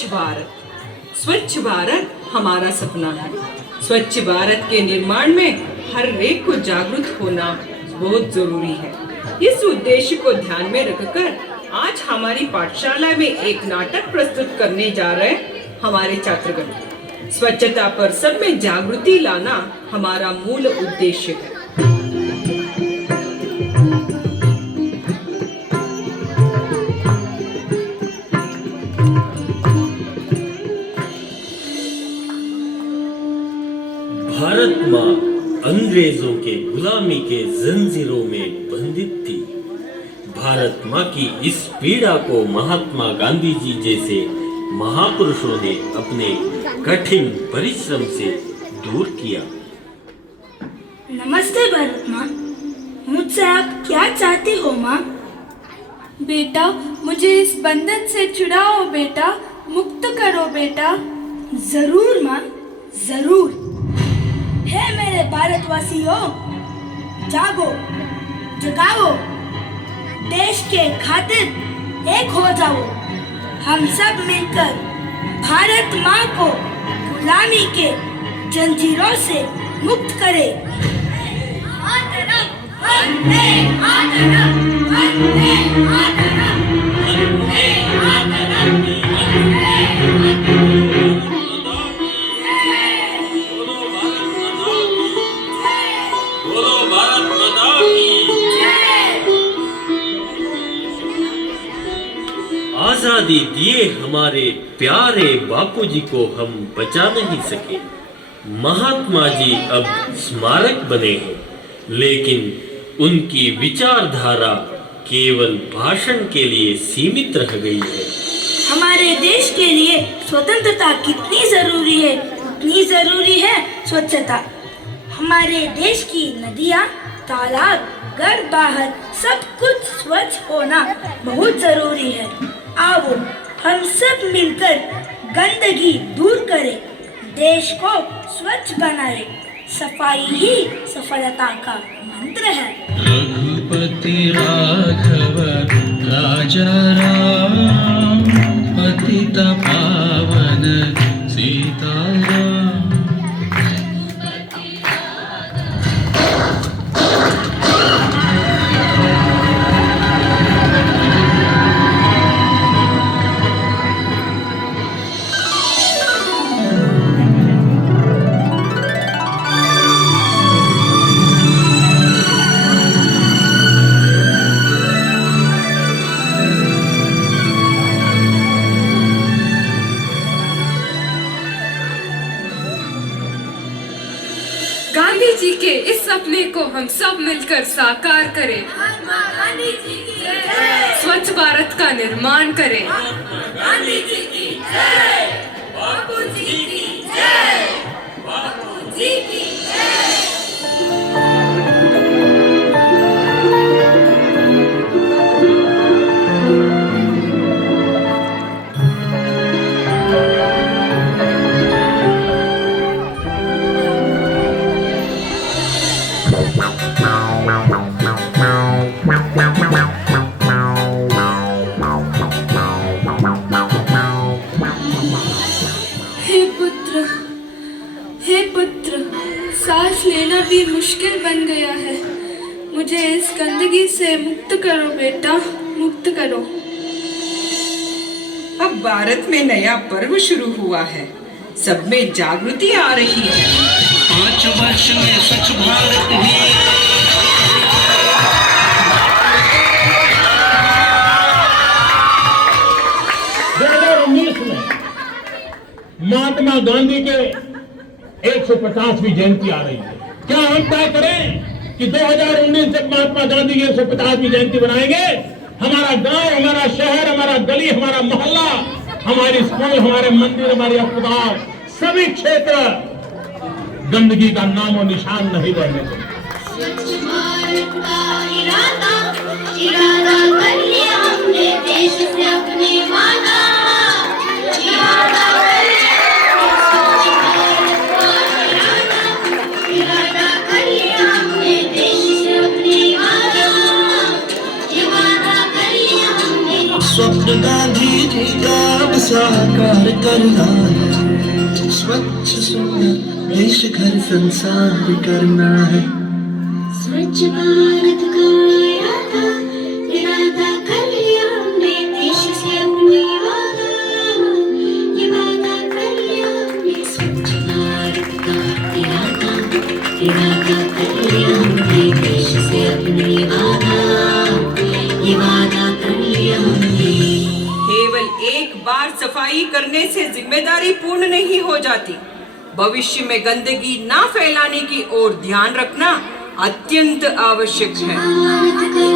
स्वच्छ भारत हमारा सपना है। स्वच्छ भारत के निर्माण में हर एक को जागरूक होना बहुत जरूरी है। इस उद्देश्य को ध्यान में रखकर आज हमारी पाठशाला में एक नाटक प्रस्तुत करने जा रहे हमारे छात्रगण। स्वच्छता पर सब में जागृति लाना हमारा मूल उद्देश्य है। भारत माँ अंग्रेजों के गुलामी के जंजीरों में बंधित थी। भारत माँ की इस पीड़ा को महात्मा गांधी जी जैसे महापुरुषों ने अपने कठिन परिश्रम से दूर किया। नमस्ते भारत माँ, मुझसे आप क्या चाहती हो माँ? बेटा, मुझे इस बंधन से छुड़ाओ बेटा, मुक्त करो बेटा। जरूर माँ, जरूर। हे मेरे भारतवासियों, जागो, जगाओ, देश के खातिर एक हो जाओ। हम सब मिलकर भारत माँ को गुलामी के जंजीरों से मुक्त करें। मातरम, वंदे मातरम, वंदे मातरम, वंदे मातरम, वंदे मातरम। आजादी दिए हमारे प्यारे बापूजी को हम बचा नहीं सके। महात्मा जी अब स्मारक बने हैं, लेकिन उनकी विचारधारा केवल भाषण के लिए सीमित रह गई है। हमारे देश के लिए स्वतंत्रता कितनी जरूरी है, उतनी जरूरी है स्वच्छता। हमारे देश की नदियाँ, तालाब, घर बाहर सब कुछ स्वच्छ होना बहुत जरूरी है। आओ हम सब मिलकर गंदगी दूर करें, देश को स्वच्छ बनाएं। सफाई ही सफलता का मंत्र है। रघुपति राघव राजा राम, पतित पावन सीताराम। गांधी जी के इस सपने को हम सब मिलकर साकार करें। गांधी जी की जय। स्वच्छ भारत का निर्माण करें। गांधी जी की जय। बापू जी की जय। बापू जी की जय। हे पुत्र, सांस लेना भी मुश्किल बन गया है। मुझे इस गंदगी से मुक्त करो बेटा, मुक्त करो। अब भारत में नया पर्व शुरू हुआ है, सब में जागृति आ रही है। 5 वर्ष में स्वच्छ भारत ही महात्मा गांधी के 150वीं जयंती आ रही है। क्या हम तय करें कि 2019 जब महात्मा गांधी की 150वीं जयंती बनाएंगे, हमारा गांव, हमारा शहर, हमारा गली, हमारा मोहल्ला, हमारी स्कूल, हमारे मंदिर, हमारे अस्पताल, सभी क्षेत्र गंदगी का नाम और निशान नहीं रहने देंगे। स्वच्छ भारत का इरादा कर लिया हमने, देश से अपने वादा इरादा कर लिया हमने, देश से अपने वादा स्वप्न गांधी जी का अब साकार करना है। स्वच्छ सुंदर देश घर संसार करना है। स्वच्छ भारत का इरादा कर लिया हमने देश से अपने वादा, ये वादा कर लिया हमने। स्वच्छ भारत का इरादा कर लिया हमने देश से अपने वादा, ये वादा कर लिया हमने। केवल एक बार सफाई करने से जिम्मेदारी पूर्ण नहीं हो जाती। भविष्य में गंदगी ना फैलाने की ओर ध्यान रखना अत्यंत आवश्यक है। भारत का